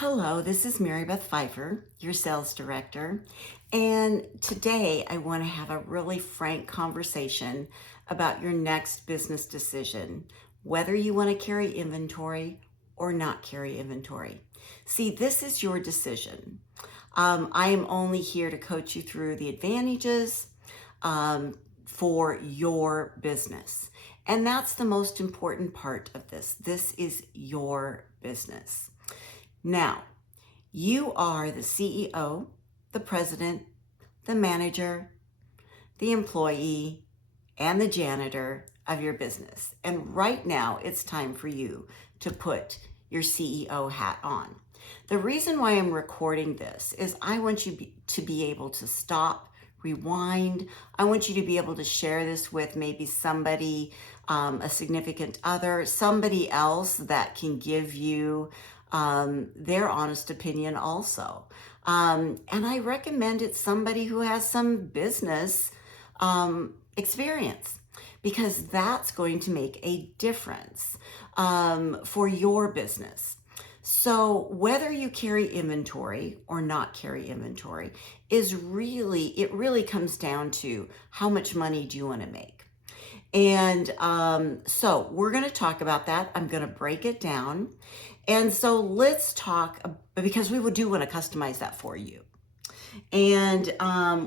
Hello, this is Mary Beth Pfeiffer, your sales director. And today I want to have a really frank conversation about your next business decision, whether you want to carry inventory or not carry inventory. See, this is your decision. I am only here to coach you through the advantages for your business. And that's the most important part of this. This is your business. Now, you are the CEO, the president, the manager, the employee, and the janitor of your business. And right now, it's time for you to put your CEO hat on. The reason why I'm recording this is I want you to be able to stop, rewind. I want you to be able to share this with maybe somebody, a significant other, somebody else that can give you their honest opinion also. And I recommend it's somebody who has some business experience, because that's going to make a difference for your business. So whether you carry inventory or not carry inventory it really comes down to how much money do you want to make. And so we're going to talk about that. I'm going to break it down. And so let's talk, because we do want to customize that for you. And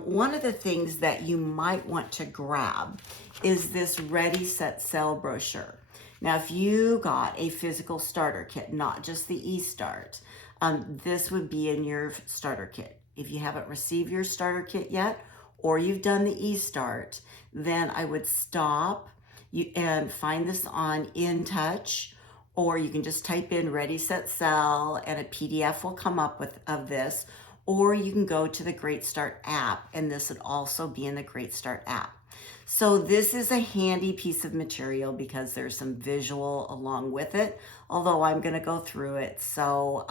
one of the things that you might want to grab is this Ready, Set, Sell brochure. Now, if you got a physical starter kit, not just the eStart, this would be in your starter kit. If you haven't received your starter kit yet, or you've done the eStart, then I would stop and find this on InTouch, or you can just type in Ready, Set, Sell, and a PDF will come up of this, or you can go to the Great Start app, and this would also be in the Great Start app. So this is a handy piece of material because there's some visual along with it, although I'm going to go through it so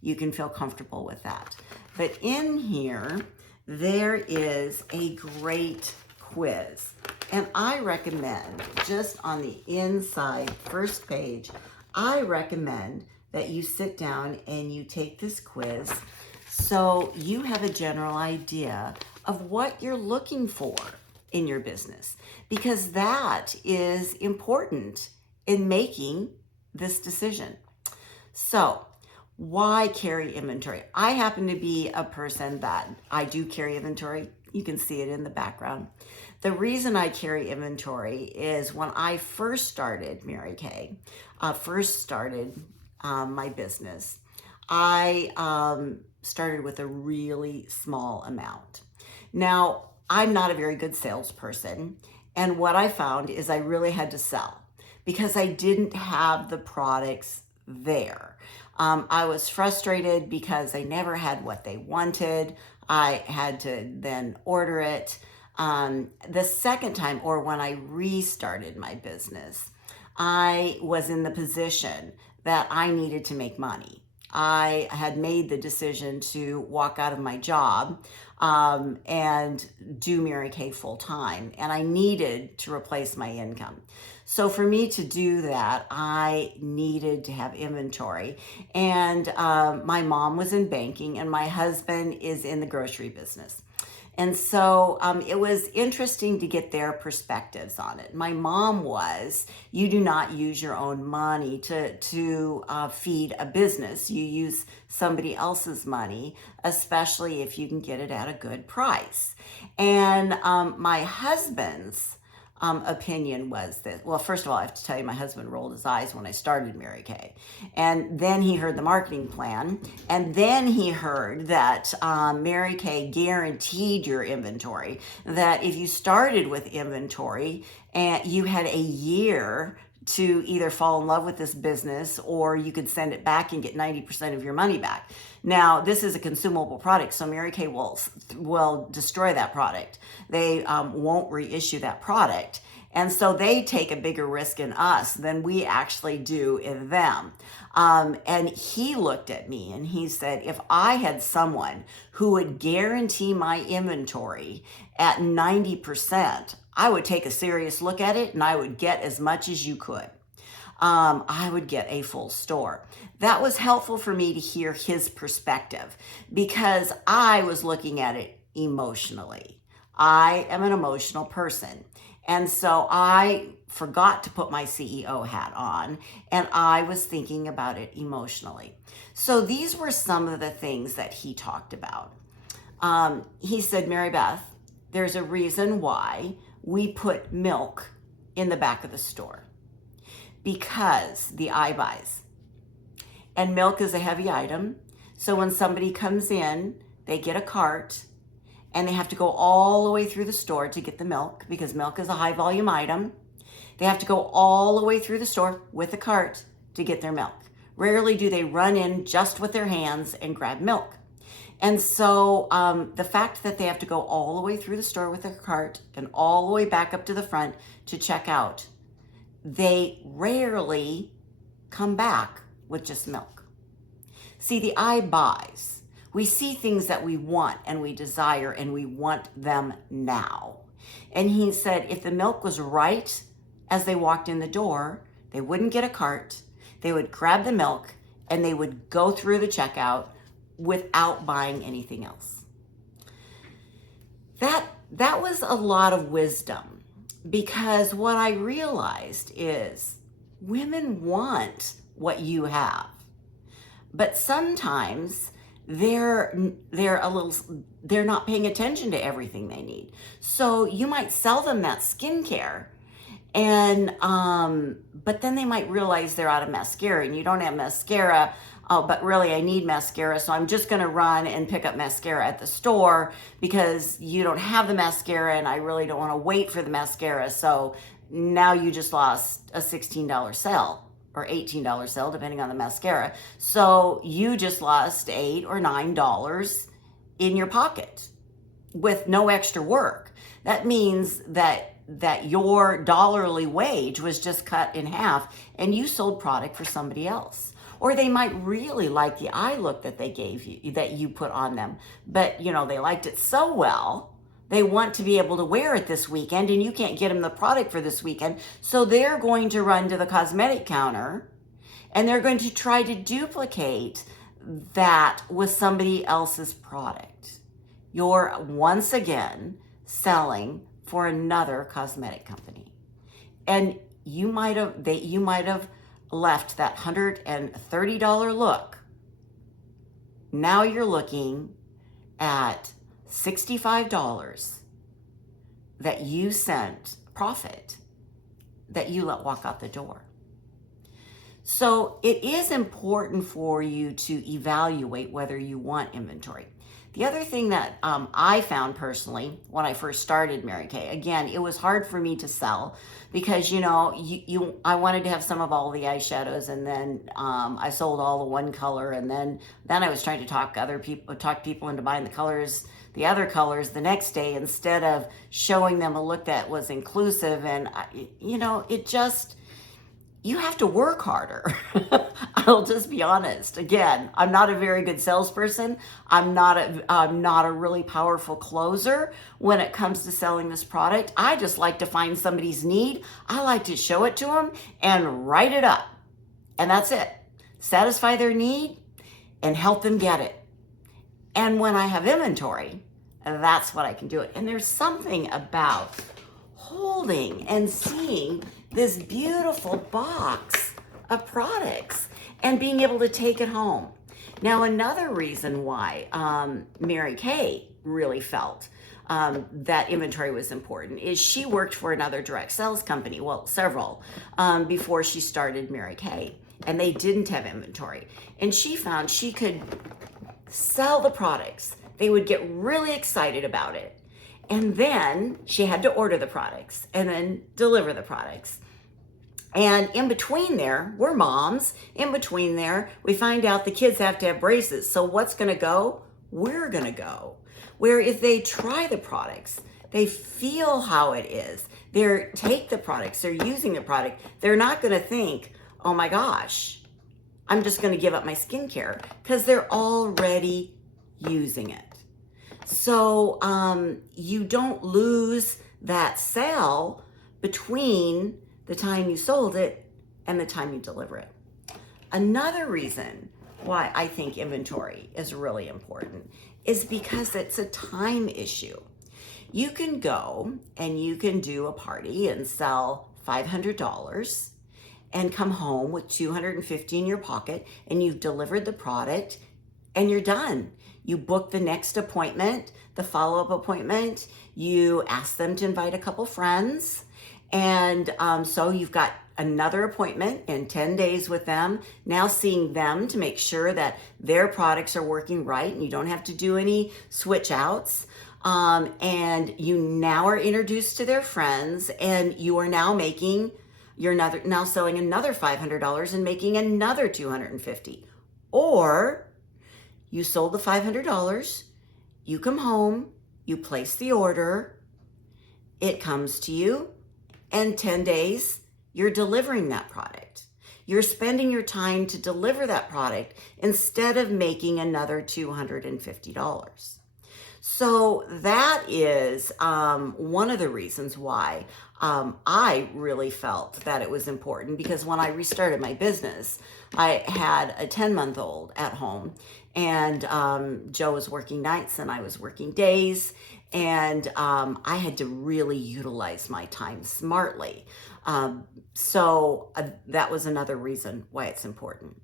you can feel comfortable with that. But in here, there is a great quiz. And I recommend, just on the inside first page, I recommend that you sit down and you take this quiz so you have a general idea of what you're looking for in your business, because that is important in making this decision. So why carry inventory? I happen to be a person that I do carry inventory. You can see it in the background. The reason I carry inventory is when I first started Mary Kay, my business, I started with a really small amount. Now, I'm not a very good salesperson, and what I found is I really had to sell because I didn't have the products there. I was frustrated because I never had what they wanted. I had to then order it. The second time, or when I restarted my business, I was in the position that I needed to make money. I had made the decision to walk out of my job and do Mary Kay full time, and I needed to replace my income. So for me to do that, I needed to have inventory. And my mom was in banking, and my husband is in the grocery business. And so it was interesting to get their perspectives on it. My mom was, you do not use your own money to feed a business. You use somebody else's money, especially if you can get it at a good price. And my husband's opinion was that, well, first of all, I have to tell you, my husband rolled his eyes when I started Mary Kay. And then he heard the marketing plan. And then he heard that Mary Kay guaranteed your inventory, that if you started with inventory and you had a year to either fall in love with this business or you could send it back and get 90% of your money back. Now, this is a consumable product, so Mary Kay will destroy that product. They won't reissue that product. And so they take a bigger risk in us than we actually do in them. And he looked at me and he said, if I had someone who would guarantee my inventory at 90%, I would take a serious look at it and I would get as much as you could. I would get a full store. That was helpful for me to hear his perspective because I was looking at it emotionally. I am an emotional person. And so I forgot to put my CEO hat on and I was thinking about it emotionally. So these were some of the things that he talked about. He said, Mary Beth, there's a reason why we put milk in the back of the store because the iBuys. And milk is a heavy item. So when somebody comes in, they get a cart and they have to go all the way through the store to get the milk because milk is a high volume item. They have to go all the way through the store with a cart to get their milk. Rarely do they run in just with their hands and grab milk. And so the fact that they have to go all the way through the store with their cart and all the way back up to the front to check out, they rarely come back with just milk. See, the iBuys, we see things that we want and we desire and we want them now. And he said if the milk was right as they walked in the door, they wouldn't get a cart, they would grab the milk and they would go through the checkout without buying anything else. That was a lot of wisdom because what I realized is women want what you have, but sometimes they're not paying attention to everything they need. So you might sell them that skincare and but then they might realize they're out of mascara and you don't have mascara. Oh, but really I need mascara, so I'm just gonna run and pick up mascara at the store because you don't have the mascara and I really don't wanna wait for the mascara. So now you just lost a $16 sale or $18 sale, depending on the mascara. So you just lost $8 or $9 in your pocket with no extra work. That means that your dollarly wage was just cut in half and you sold product for somebody else. Or they might really like the eye look that they gave you, that you put on them. But, they liked it so well, they want to be able to wear it this weekend and you can't get them the product for this weekend. So they're going to run to the cosmetic counter and they're going to try to duplicate that with somebody else's product. You're once again selling for another cosmetic company. And you might have left that $130 look. Now you're looking at $65 that you sent profit that you let walk out the door. So it is important for you to evaluate whether you want inventory. The other thing that I found personally when I first started Mary Kay, again, it was hard for me to sell because, I wanted to have some of all the eyeshadows and then I sold all the one color and then I was trying to talk people into buying the other colors the next day instead of showing them a look that was inclusive. And, you have to work harder. I'll just be honest. Again, I'm not a very good salesperson. I'm not a really powerful closer when it comes to selling this product. I just like to find somebody's need. I like to show it to them and write it up. And that's it. Satisfy their need and help them get it. And when I have inventory, that's what I can do it. And there's something about holding and seeing this beautiful box of products and being able to take it home. Now, another reason why Mary Kay really felt that inventory was important is she worked for another direct sales company, well, several, before she started Mary Kay, and they didn't have inventory. And she found she could sell the products. They would get really excited about it. And then she had to order the products and then deliver the products. And in between there, we're moms. In between there, we find out the kids have to have braces. So what's going to go? We're going to go. Where if they try the products, they feel how it is. They take the products, they're using the product. They're not going to think, oh my gosh, I'm just going to give up my skincare because they're already using it. So you don't lose that sale between the time you sold it and the time you deliver it. Another reason why I think inventory is really important is because it's a time issue. You can go and you can do a party and sell $500 and come home with $250 in your pocket, and you've delivered the product and you're done. You book the next appointment, the follow-up appointment, you ask them to invite a couple friends, and so you've got another appointment in 10 days with them, now seeing them to make sure that their products are working right and you don't have to do any switch outs. And you now are introduced to their friends, and you are now making, now selling another $500 and making another $250. Or you sold the $500, you come home, you place the order, it comes to you, and 10 days, you're delivering that product. You're spending your time to deliver that product instead of making another $250. So that is one of the reasons why I really felt that it was important, because when I restarted my business, I had a 10-month-old at home, and Joe was working nights and I was working days, and I had to really utilize my time smartly. So that was another reason why it's important.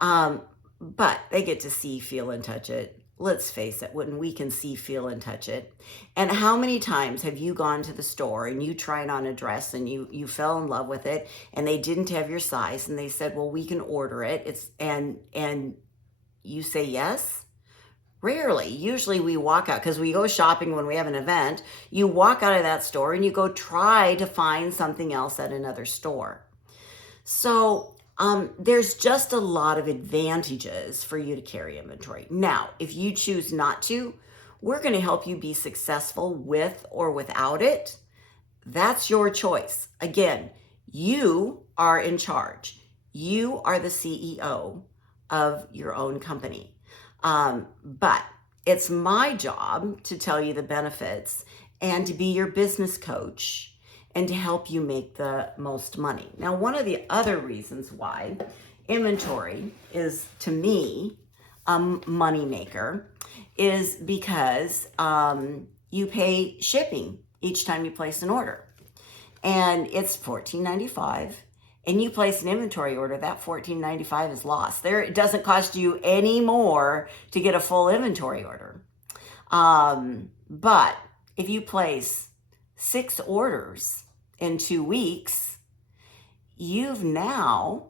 But they get to see, feel, and touch it. Let's face it, when we can see, feel, and touch it. And how many times have you gone to the store and you tried on a dress and you fell in love with it, and they didn't have your size, and they said, well, we can order it. And you say yes? Rarely. Usually we walk out, because we go shopping when we have an event. You walk out of that store and you go try to find something else at another store. So there's just a lot of advantages for you to carry inventory. Now, if you choose not to, we're going to help you be successful with or without it. That's your choice. Again, you are in charge. You are the CEO of your own company. But it's my job to tell you the benefits and to be your business coach and to help you make the most money. Now, one of the other reasons why inventory is, to me, a money maker is because you pay shipping each time you place an order. And it's $14.95. And you place an inventory order, that $14.95 is lost. It doesn't cost you any more to get a full inventory order. But if you place 6 orders in 2 weeks, you've now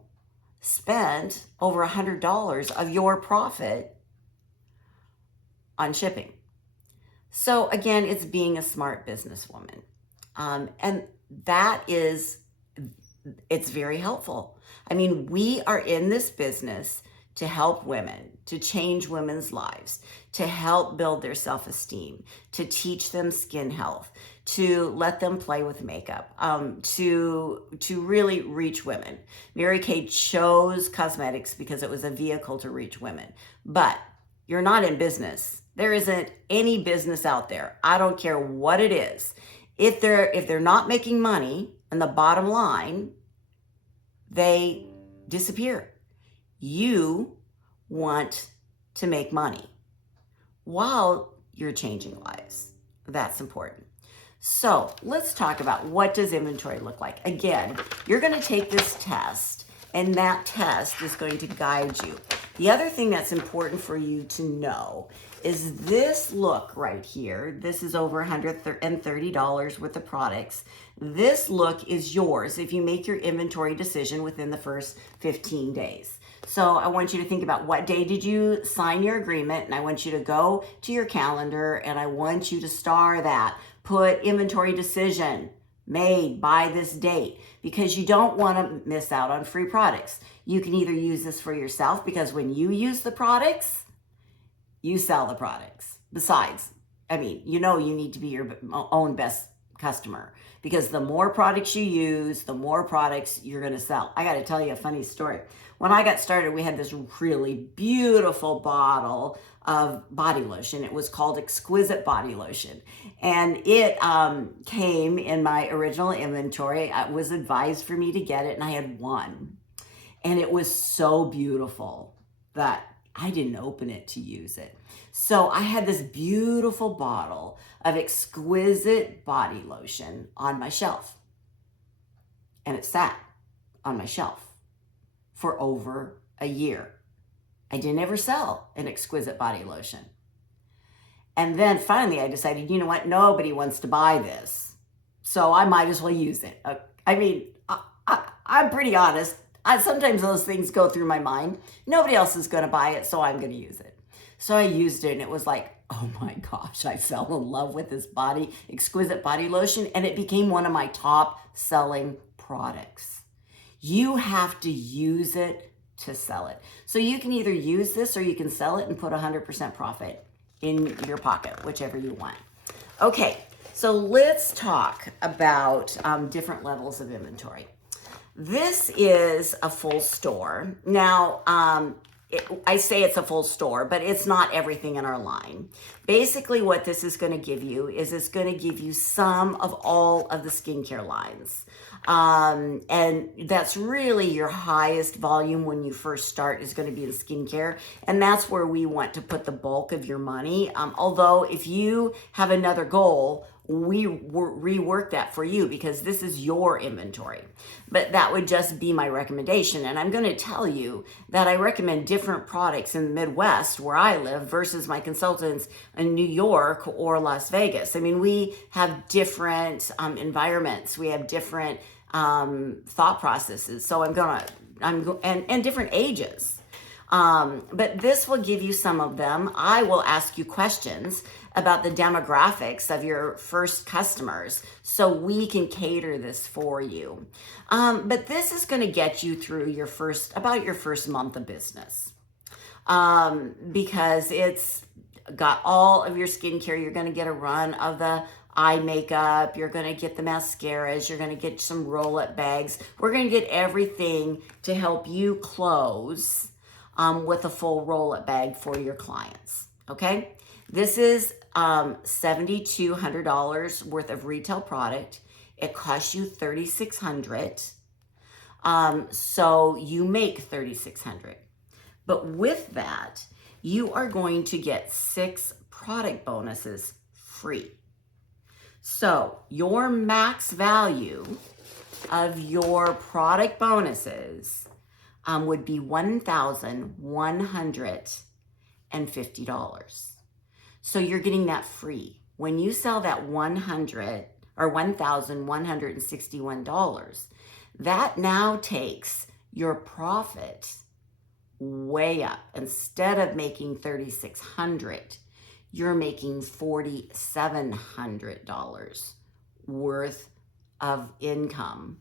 spent over $100 of your profit on shipping. So again, it's being a smart businesswoman. And that is, it's very helpful. I mean, we are in this business to help women, to change women's lives, to help build their self-esteem, to teach them skin health, to let them play with makeup, to really reach women. Mary Kay chose cosmetics because it was a vehicle to reach women. But you're not in business. There isn't any business out there, I don't care what it is. If they're not making money, and the bottom line, they disappear. You want to make money while you're changing lives. That's important. So let's talk about, what does inventory look like? Again, you're going to take this test, and that test is going to guide you. The other thing that's important for you to know is this look right here. This is over $130 worth of products. This look is yours if you make your inventory decision within the first 15 days. So I want you to think about, what day did you sign your agreement? And I want you to go to your calendar, and I want you to star that. Put inventory decision made by this date, because you don't want to miss out on free products. You can either use this for yourself, because when you use the products, you sell the products. Besides, I mean, you know, you need to be your own best customer, because the more products you use, the more products you're going to sell. I got to tell you a funny story. When I got started, we had this really beautiful bottle of body lotion. It was called Exquisite Body Lotion. And it came in my original inventory. It was advised for me to get it, and I had one. And it was so beautiful that I didn't open it to use it. So I had this beautiful bottle of Exquisite Body Lotion on my shelf. And it sat on my shelf for over a year. I didn't ever sell an Exquisite Body Lotion. And then finally I decided, you know what? Nobody wants to buy this, so I might as well use it. I mean, I'm pretty honest. Sometimes those things go through my mind. Nobody else is going to buy it, so I'm going to use it. So I used it, and it was like, oh my gosh, I fell in love with this Exquisite Body Lotion, and it became one of my top selling products. You have to use it to sell it. So you can either use this, or you can sell it and put 100% profit in your pocket, whichever you want. Okay, so let's talk about different levels of inventory. This is a full store. Now, I say it's a full store, but it's not everything in our line. Basically, what this is going to give you is it's going to give you some of all of the skincare lines. And that's really your highest volume when you first start is going to be the skincare. And that's where we want to put the bulk of your money. Although if you have another goal, we rework that for you because this is your inventory. But that would just be my recommendation. And I'm going to tell you that I recommend different products in the Midwest where I live versus my consultants in New York or Las Vegas. I mean, we have different environments. We have different thought processes. So and different ages. But this will give you some of them. I will ask you questions about the demographics of your first customers so we can cater this for you. But this is going to get you through your first month of business because it's got all of your skincare. You're going to get a run of the eye makeup. You're going to get the mascaras. You're going to get some roll-up bags. We're going to get everything to help you close with a full roll-up bag for your clients. Okay? This is $7,200 worth of retail product. It costs you $3,600. So you make $3,600. But with that, you are going to get 6 product bonuses free. So your max value of your product bonuses would be $1,150. So you're getting that free. When you sell that $1,161, that now takes your profit way up. Instead of making $3,600, you're making $4,700 worth of income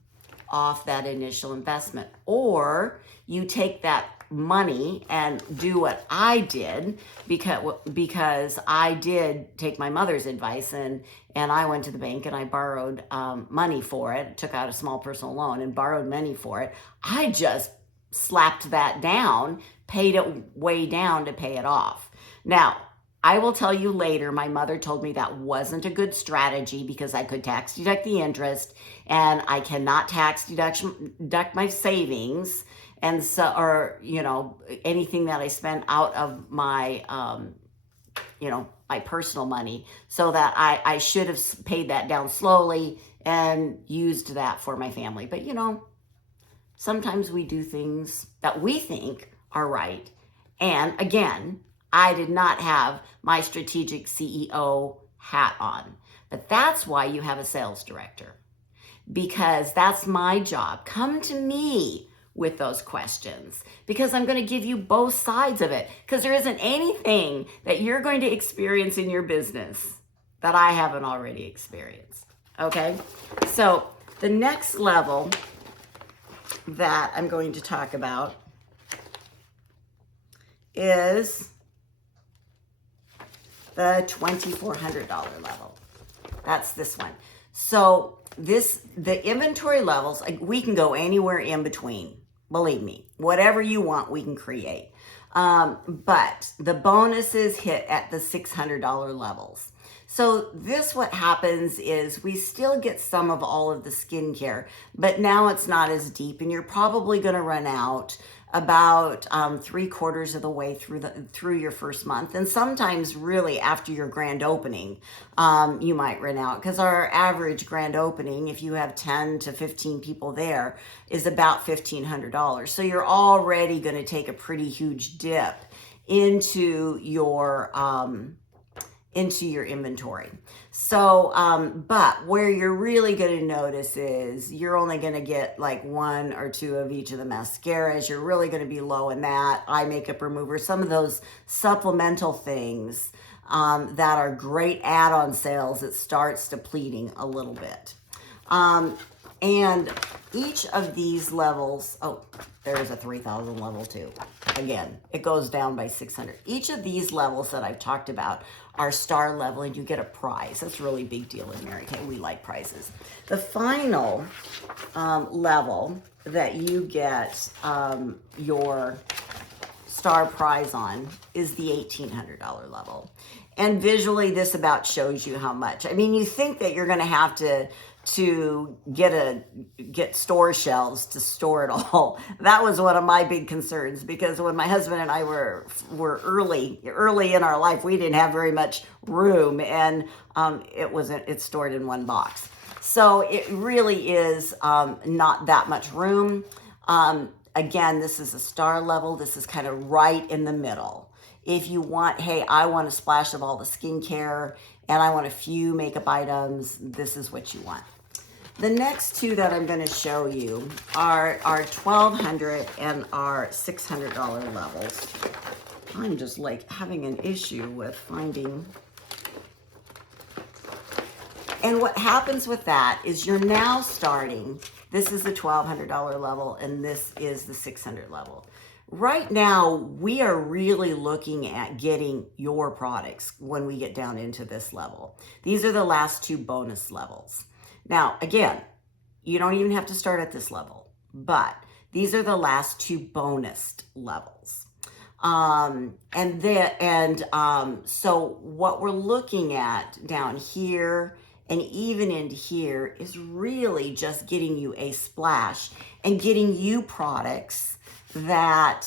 off that initial investment. Or you take that money and do what I did because I did take my mother's advice and I went to the bank and I borrowed money for it, took out a small personal loan and borrowed money for it. I just slapped that down, paid it way down to pay it off. Now, I will tell you later, my mother told me that wasn't a good strategy because I could tax deduct the interest and I cannot tax deduct my savings. And so, or, anything that I spent out of my, my personal money, so that I should have paid that down slowly and used that for my family. But, sometimes we do things that we think are right. And again, I did not have my strategic CEO hat on. But that's why you have a sales director, because that's my job. Come to me with those questions because I'm going to give you both sides of it, because there isn't anything that you're going to experience in your business that I haven't already experienced. Okay? So the next level that I'm going to talk about is the $2,400 level. That's this one. So the inventory levels, like, we can go anywhere in between. Believe me, whatever you want, we can create. But the bonuses hit at the $600 levels. So what happens is we still get some of all of the skincare, but now it's not as deep, and you're probably going to run out about 3/4 of the way through your first month, and sometimes really after your grand opening, you might run out, because our average grand opening, if you have 10 to 15 people there, is about $1,500. So you're already going to take a pretty huge dip into your inventory. So, but where you're really going to notice is you're only going to get like 1 or 2 of each of the mascaras. You're really going to be low in that. Eye makeup remover, some of those supplemental things that are great add-on sales, it starts depleting a little bit. And each of these levels, oh, there's a 3,000 level too. Again, it goes down by 600. Each of these levels that I've talked about are star level, and you get a prize. That's a really big deal in Mary Kay. We like prizes. The final level that you get your star prize on is the $1,800 level. And visually, this about shows you how much. I mean, you think that you're going to have to get store shelves to store it all. That was one of my big concerns, because when my husband and I were early in our life, we didn't have very much room, and it's stored in one box. So it really is not that much room. Again, this is a star level. This is kind of right in the middle. If you want, hey, I want a splash of all the skincare and I want a few makeup items, this is what you want. The next two that I'm going to show you are our $1,200 and our $600 levels. I'm just like having an issue with finding. And what happens with that is you're now starting, this is the $1,200 level and this is the $600 level. Right now, we are really looking at getting your products when we get down into this level. These are the last 2 bonus levels. Now, again, you don't even have to start at this level, but these are the last 2 bonus levels. So what we're looking at down here and even into here is really just getting you a splash and getting you products that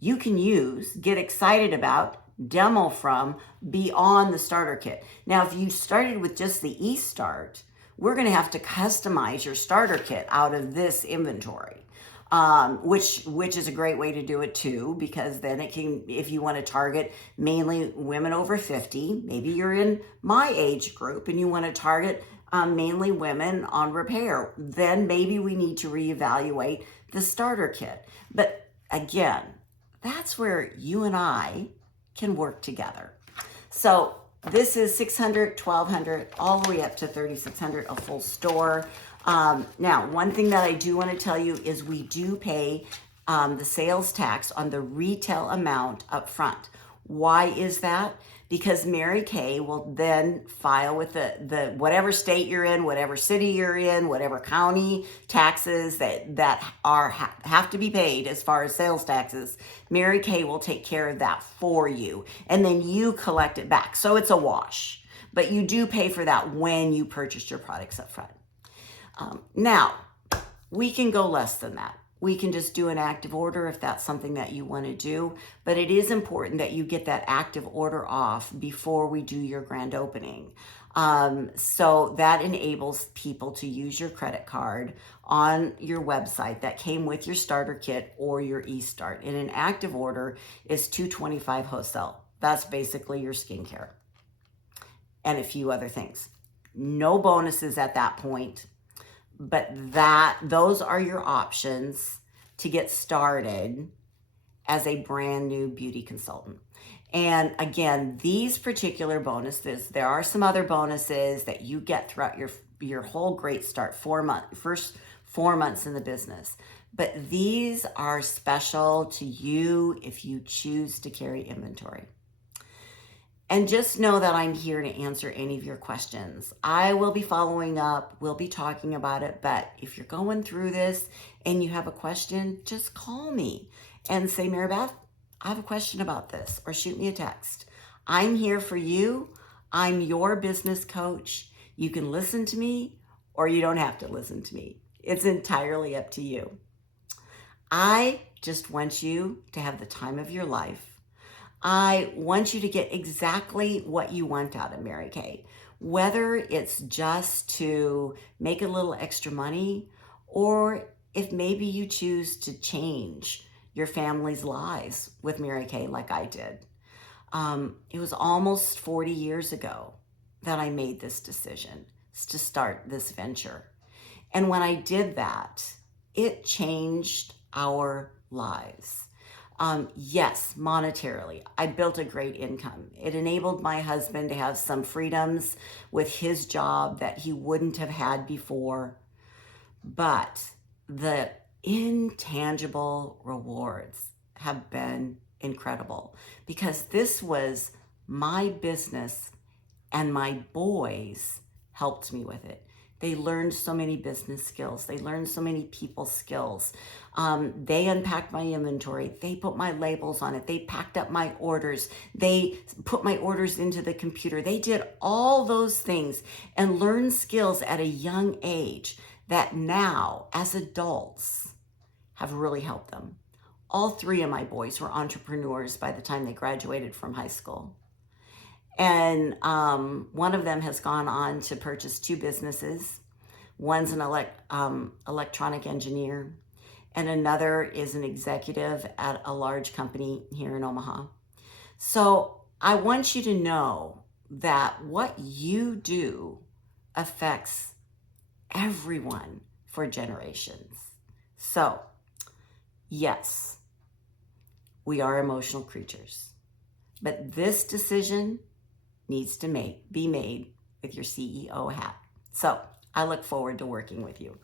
you can use, get excited about, demo from, beyond the starter kit. Now, if you started with just the eStart, we're going to have to customize your starter kit out of this inventory, which is a great way to do it too, because then it can, if you want to target mainly women over 50, maybe you're in my age group and you want to target mainly women on repair, then maybe we need to reevaluate the starter kit. But again, that's where you and I can work together. So this is $600, $1,200, all the way up to $3,600, a full store. Now, one thing that I do want to tell you is we do pay the sales tax on the retail amount up front. Why is that? Because Mary Kay will then file with the whatever state you're in, whatever city you're in, whatever county taxes that have to be paid as far as sales taxes. Mary Kay will take care of that for you, and then you collect it back. So it's a wash, but you do pay for that when you purchase your products up front. Now, we can go less than that. We can just do an active order if that's something that you want to do, but it is important that you get that active order off before we do your grand opening. So that enables people to use your credit card on your website that came with your starter kit or your eStart. And an active order is $225 wholesale. That's basically your skincare and a few other things. No bonuses at that point. But those are your options to get started as a brand new beauty consultant. And again, these particular bonuses, there are some other bonuses that you get throughout your whole great start, first 4 months in the business. But these are special to you if you choose to carry inventory. And just know that I'm here to answer any of your questions. I will be following up. We'll be talking about it. But if you're going through this and you have a question, just call me and say, Mary Beth, I have a question about this, or shoot me a text. I'm here for you. I'm your business coach. You can listen to me or you don't have to listen to me. It's entirely up to you. I just want you to have the time of your life. I want you to get exactly what you want out of Mary Kay, whether it's just to make a little extra money, or if maybe you choose to change your family's lives with Mary Kay like I did. It was almost 40 years ago that I made this decision to start this venture. And when I did that, it changed our lives. Yes, monetarily, I built a great income. It enabled my husband to have some freedoms with his job that he wouldn't have had before. But the intangible rewards have been incredible because this was my business and my boys helped me with it. They learned so many business skills. They learned so many people skills. They unpacked my inventory. They put my labels on it. They packed up my orders. They put my orders into the computer. They did all those things and learned skills at a young age that now, as adults, have really helped them. All three of my boys were entrepreneurs by the time they graduated from high school. And one of them has gone on to purchase two businesses. One's an electronic engineer, and another is an executive at a large company here in Omaha. So I want you to know that what you do affects everyone for generations. So, yes, we are emotional creatures, but this decision needs to be made with your CEO hat. So I look forward to working with you.